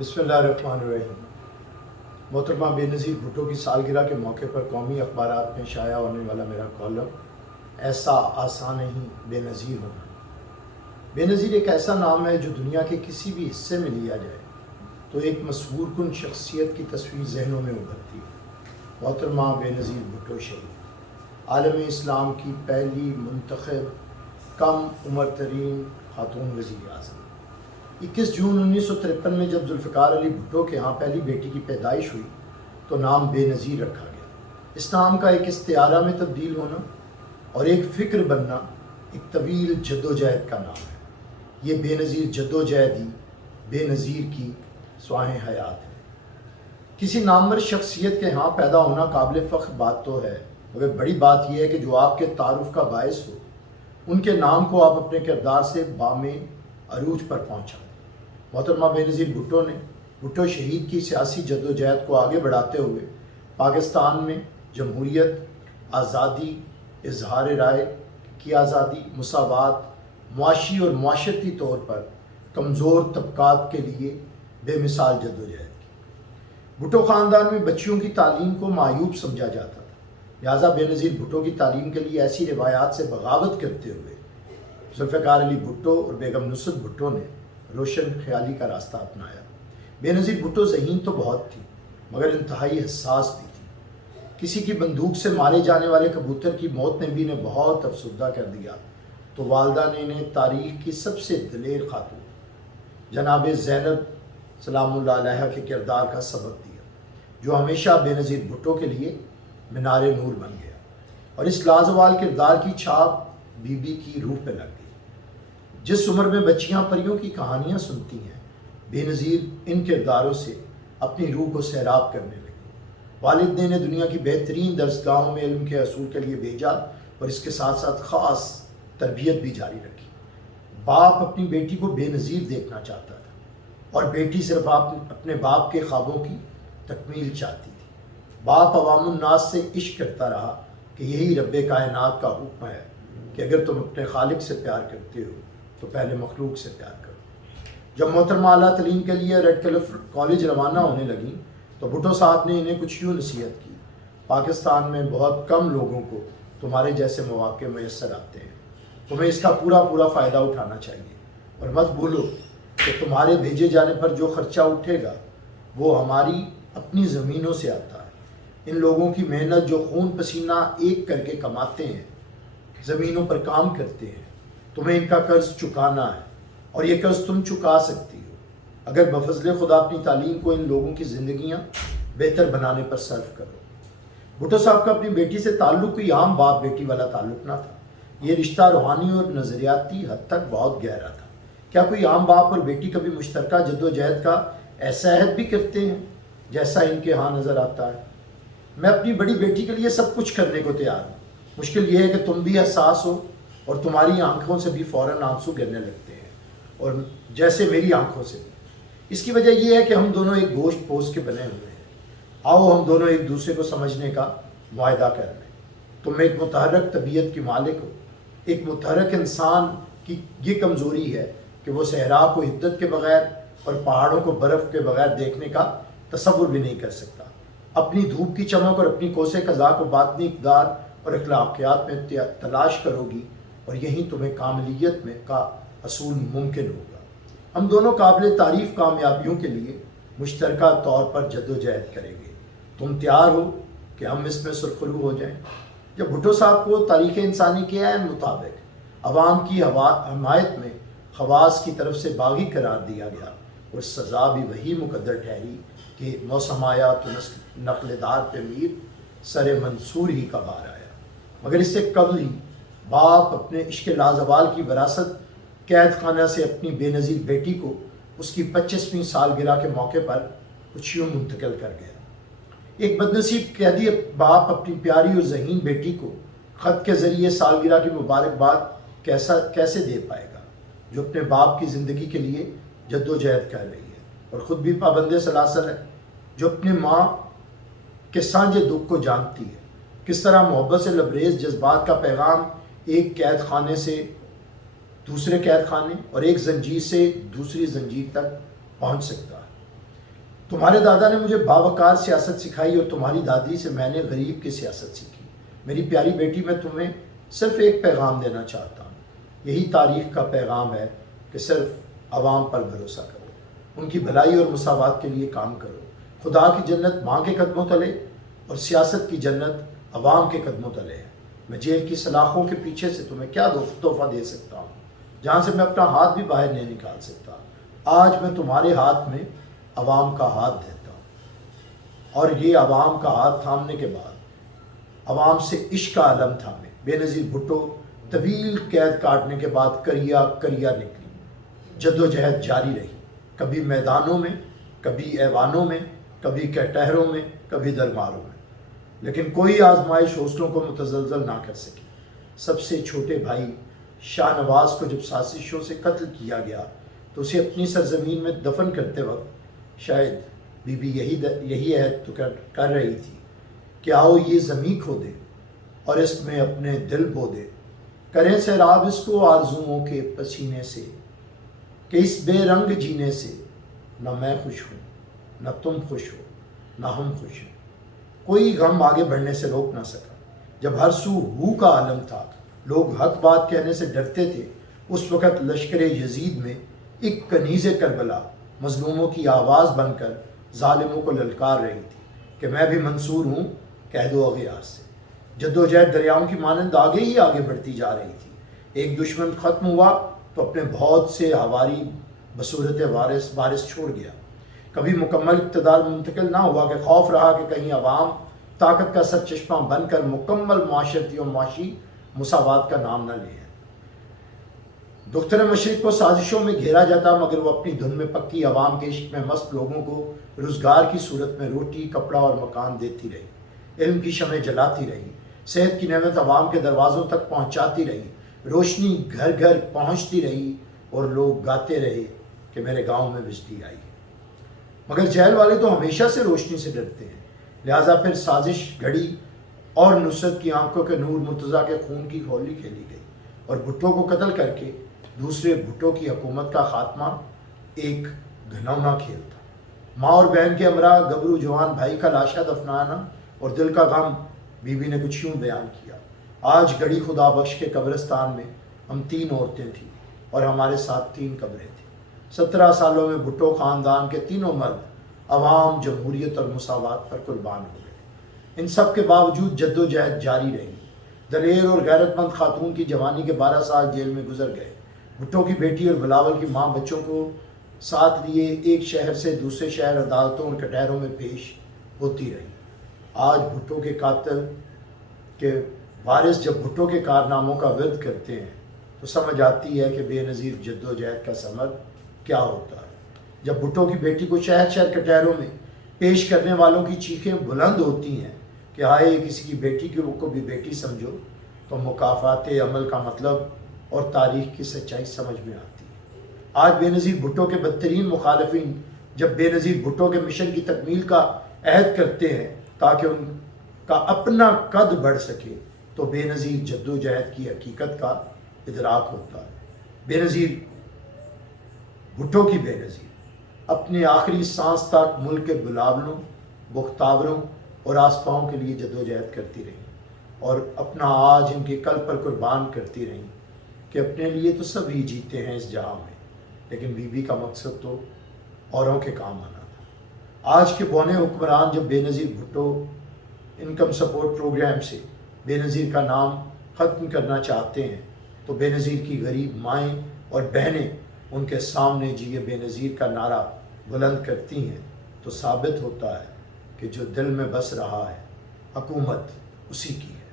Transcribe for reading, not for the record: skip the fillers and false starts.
بسم اللہ الرحمن الرحیم۔ محترمہ بے نظیر بھٹو کی سالگرہ کے موقع پر قومی اخبارات میں شائع ہونے والا میرا کالم ایسا آسان نہیں بے نظیر ہونا۔ بے نظیر ایک ایسا نام ہے جو دنیا کے کسی بھی حصے میں لیا جائے تو ایک مسحور کن شخصیت کی تصویر ذہنوں میں ابھرتی ہے۔ محترمہ بے نظیر بھٹو شہید، عالم اسلام کی پہلی منتخب کم عمر ترین خاتون وزیر اعظم۔ 21 جون 1953 میں جب ذوالفقار علی بھٹو کے ہاں پہلی بیٹی کی پیدائش ہوئی تو نام بے نظیر رکھا گیا۔ اس نام کا ایک استعارہ میں تبدیل ہونا اور ایک فکر بننا ایک طویل جدوجہد کا نام ہے۔ یہ بے نظیر جدوجہد ہی بے نظیر کی سوانح حیات ہے۔ کسی نامور شخصیت کے ہاں پیدا ہونا قابل فخر بات تو ہے، مگر بڑی بات یہ ہے کہ جو آپ کے تعارف کا باعث ہو، ان کے نام کو آپ اپنے کردار سے بام عروج پر پہنچا۔ محترمہ بے نظیر بھٹو نے بھٹو شہید کی سیاسی جدوجہد کو آگے بڑھاتے ہوئے پاکستان میں جمہوریت، آزادی، اظہار رائے کی آزادی، مساوات، معاشی اور معاشرتی طور پر کمزور طبقات کے لیے بے مثال جدوجہد کی۔ بھٹو خاندان میں بچیوں کی تعلیم کو معیوب سمجھا جاتا تھا، لہٰذا بے نظیر بھٹو کی تعلیم کے لیے ایسی روایات سے بغاوت کرتے ہوئے ذوالفقار علی بھٹو اور بیگم نصرت بھٹو نے روشن خیالی کا راستہ اپنایا۔ بے نظیر بھٹو ذہین تو بہت تھی مگر انتہائی حساس بھی تھی۔ کسی کی بندوق سے مارے جانے والے کبوتر کی موت نے بھی انہیں بہت افسردہ کر دیا تو والدہ نے انہیں تاریخ کی سب سے دلیر خاتون جناب زینب سلام اللہ علیہ کے کردار کا سبق دیا، جو ہمیشہ بے نظیر بھٹو کے لیے مینار نور بن گیا، اور اس لازوال کردار کی چھاپ بی بی کی روح پہ لگ گئی۔ جس عمر میں بچیاں پریوں کی کہانیاں سنتی ہیں، بے نظیر ان کرداروں سے اپنی روح کو سیراب کرنے لگی۔ والد نے انہیں دنیا کی بہترین درسگاہوں میں علم کے حصول کے لیے بھیجا اور اس کے ساتھ ساتھ خاص تربیت بھی جاری رکھی۔ باپ اپنی بیٹی کو بے نظیر دیکھنا چاہتا تھا اور بیٹی صرف اپنے باپ کے خوابوں کی تکمیل چاہتی تھی۔ باپ عوام الناس سے عشق کرتا رہا کہ یہی رب کائنات کا حکم ہے کہ اگر تم اپنے خالق سے پیار کرتے ہو تو پہلے مخلوق سے پیار کرو۔ جب محترمہ اعلیٰ تعلیم کے لیے ریڈ کلف کالج روانہ ہونے لگیں تو بھٹو صاحب نے انہیں کچھ یوں نصیحت کی: پاکستان میں بہت کم لوگوں کو تمہارے جیسے مواقع میسر آتے ہیں، تمہیں اس کا پورا فائدہ اٹھانا چاہیے، اور مت بھولو کہ تمہارے بھیجے جانے پر جو خرچہ اٹھے گا وہ ہماری اپنی زمینوں سے آتا ہے۔ ان لوگوں کی محنت جو خون پسینہ ایک کر کے کماتے ہیں، زمینوں پر کام کرتے ہیں، تمہیں ان کا قرض چکانا ہے، اور یہ قرض تم چکا سکتی ہو اگر بفضل خدا اپنی تعلیم کو ان لوگوں کی زندگیاں بہتر بنانے پر صرف کرو۔ بھٹو صاحب کا اپنی بیٹی سے تعلق کوئی عام باپ بیٹی والا تعلق نہ تھا، یہ رشتہ روحانی اور نظریاتی حد تک بہت گہرا تھا۔ کیا کوئی عام باپ اور بیٹی کبھی مشترکہ جدوجہد کا ایسا عہد بھی کرتے ہیں جیسا ان کے ہاں نظر آتا ہے؟ میں اپنی بڑی بیٹی کے لیے سب کچھ کرنے کو تیار ہوں، مشکل یہ ہے کہ تم بھی حساس ہو اور تمہاری آنکھوں سے بھی فوراً آنسو گرنے لگتے ہیں، اور جیسے میری آنکھوں سے بھی۔ اس کی وجہ یہ ہے کہ ہم دونوں ایک گوشت پوست کے بنے ہوئے ہیں۔ آؤ ہم دونوں ایک دوسرے کو سمجھنے کا معاہدہ کر لیں۔ تم ایک متحرک طبیعت کی مالک ہو۔ ایک متحرک انسان کی یہ کمزوری ہے کہ وہ صحرا کو حدت کے بغیر اور پہاڑوں کو برف کے بغیر دیکھنے کا تصور بھی نہیں کر سکتا۔ اپنی دھوپ کی چمک اور اپنی کوس قضا کو باطنی اقدار اور اخلاقیات میں تلاش کرو گی، اور یہیں تمہیں کاملیت میں کا حصول ممکن ہوگا۔ ہم دونوں قابل تعریف کامیابیوں کے لیے مشترکہ طور پر جدوجہد کریں گے۔ تم تیار ہو کہ ہم اس میں سرخرو ہو جائیں؟ جب بھٹو صاحب کو تاریخ انسانی کے عین مطابق عوام کی حمایت میں خواص کی طرف سے باغی قرار دیا گیا اور سزا بھی وہی مقدر ٹھہری کہ موسم آیا تو نقل دار پہ میر سر منصور ہی کا بار آیا۔ مگر اس سے قبل ہی باپ اپنے عشق لازوال کی وراثت قید خانہ سے اپنی بے نظیر بیٹی کو اس کی 25ویں سالگرہ کے موقع پر کچھ یوں منتقل کر گیا۔ ایک بدنصیب قیدی باپ اپنی پیاری اور ذہین بیٹی کو خط کے ذریعے سالگرہ کی مبارکباد کیسے دے پائے گا، جو اپنے باپ کی زندگی کے لیے جدوجہد کر رہی ہے اور خود بھی پابند سلاسل ہے، جو اپنے ماں کے سانجے دکھ کو جانتی ہے۔ کس طرح محبت سے لبریز جذبات کا پیغام ایک قید خانے سے دوسرے قید خانے اور ایک زنجیر سے دوسری زنجیر تک پہنچ سکتا ہے۔ تمہارے دادا نے مجھے باوقار سیاست سکھائی اور تمہاری دادی سے میں نے غریب کی سیاست سیکھی۔ میری پیاری بیٹی، میں تمہیں صرف ایک پیغام دینا چاہتا ہوں۔ یہی تاریخ کا پیغام ہے کہ صرف عوام پر بھروسہ کرو، ان کی بھلائی اور مساوات کے لیے کام کرو۔ خدا کی جنت ماں کے قدموں تلے اور سیاست کی جنت عوام کے قدموں تلے ہے۔ میں جیل کی سلاخوں کے پیچھے سے تمہیں کیا تحفہ دے سکتا ہوں، جہاں سے میں اپنا ہاتھ بھی باہر نہیں نکال سکتا۔ آج میں تمہارے ہاتھ میں عوام کا ہاتھ دیتا ہوں، اور یہ عوام کا ہاتھ تھامنے کے بعد عوام سے عشق کا علم تھامے۔ بے نظیر بھٹو طویل قید کاٹنے کے بعد کریا نکلی، جدوجہد جاری رہی، کبھی میدانوں میں، کبھی ایوانوں میں، کبھی کٹہروں میں، کبھی درباروں میں، لیکن کوئی آزمائش حوصلوں کو متزلزل نہ کر سکی۔ سب سے چھوٹے بھائی شاہ نواز کو جب سازشوں سے قتل کیا گیا تو اسے اپنی سرزمین میں دفن کرتے وقت شاید بی بی یہی عہد تو کر رہی تھی کہ آؤ یہ زمین کھو دے اور اس میں اپنے دل بو دے، کریں سیراب اس کو آرزوؤں کے پسینے سے، کہ اس بے رنگ جینے سے نہ میں خوش ہوں، نہ تم خوش ہو، نہ ہم خوش ہیں۔ کوئی غم آگے بڑھنے سے روک نہ سکا۔ جب ہر سو ہو کا عالم تھا، لوگ حق بات کہنے سے ڈرتے تھے، اس وقت لشکر یزید میں ایک کنیز کربلا مظلوموں کی آواز بن کر ظالموں کو للکار رہی تھی کہ میں بھی منصور ہوں قید و اغیار سے۔ جدوجہد دریاؤں کی مانند آگے ہی آگے بڑھتی جا رہی تھی۔ ایک دشمن ختم ہوا تو اپنے بہت سے ہواری بصورت وارث چھوڑ گیا۔ کبھی مکمل اقتدار منتقل نہ ہوا کہ خوف رہا کہ کہیں عوام طاقت کا سرچشمہ بن کر مکمل معاشرتی اور معاشی مساوات کا نام نہ لے۔ دختر مشرق کو سازشوں میں گھیرا جاتا، مگر وہ اپنی دھن میں پکی عوام کے عشق میں مست لوگوں کو روزگار کی صورت میں روٹی، کپڑا اور مکان دیتی رہی، علم کی شمع جلاتی رہی، صحت کی نعمت عوام کے دروازوں تک پہنچاتی رہی، روشنی گھر گھر پہنچتی رہی، اور لوگ گاتے رہے کہ میرے گاؤں میں بجلی آئی۔ مگر جیل والے تو ہمیشہ سے روشنی سے ڈرتے ہیں، لہٰذا پھر سازش گھڑی اور نصرت کی آنکھوں کے نور مرتضیٰ کے خون کی ہولی کھیلی گئی، اور بھٹو کو قتل کر کے دوسرے بھٹو کی حکومت کا خاتمہ ایک گھنونا کھیل تھا۔ ماں اور بہن کے ہمراہ گبرو جوان بھائی کا لاشا دفنانا اور دل کا غم بی بی نے کچھ یوں بیان کیا: آج گڑی خدا بخش کے قبرستان میں ہم 3 عورتیں تھیں اور ہمارے ساتھ 3 قبریں تھیں۔ 17 سالوں میں بھٹو خاندان کے تینوں مرد عوام، جمہوریت اور مساوات پر قربان ہو گئے۔ ان سب کے باوجود جدوجہد جاری رہی۔ دلیر اور غیرت مند خاتون کی جوانی کے 12 سال جیل میں گزر گئے۔ بھٹو کی بیٹی اور بلاول کی ماں بچوں کو ساتھ لیے ایک شہر سے دوسرے شہر عدالتوں اور کٹہروں میں پیش ہوتی رہی۔ آج بھٹو کے قاتل کے وارث جب بھٹو کے کارناموں کا ورد کرتے ہیں تو سمجھ آتی ہے کہ بے نظیر جدوجہد کا ثمر کیا ہوتا ہے۔ جب بھٹو کی بیٹی کو شہر شہر کٹہروں میں پیش کرنے والوں کی چیخیں بلند ہوتی ہیں کہ ہائے کسی کی بیٹی کو بھی بیٹی سمجھو، تو مکافات عمل کا مطلب اور تاریخ کی سچائی سمجھ میں آتی ہے۔ آج بے نظیر بھٹو کے بدترین مخالفین جب بے نظیر بھٹو کے مشن کی تکمیل کا عہد کرتے ہیں تاکہ ان کا اپنا قد بڑھ سکے، تو بے نظیر جدوجہد کی حقیقت کا ادراک ہوتا ہے۔ بے نظیر بھٹو کی بے نظیر اپنے آخری سانس تک ملک کے بلاولوں، بختاوروں اور آسپاؤں کے لیے جدوجہد کرتی رہی، اور اپنا آج ان کے کل پر قربان کرتی رہی کہ اپنے لیے تو سب ہی جیتے ہیں اس جہاں میں، لیکن بی بی کا مقصد تو اوروں کے کام آنا تھا۔ آج کے بونے حکمران جب بے نظیر بھٹو انکم سپورٹ پروگرام سے بے نظیر کا نام ختم کرنا چاہتے ہیں، تو بے نظیر کی غریب مائیں اور بہنیں ان کے سامنے جیے بے نظیر کا نعرہ بلند کرتی ہیں، تو ثابت ہوتا ہے کہ جو دل میں بس رہا ہے حکومت اسی کی ہے۔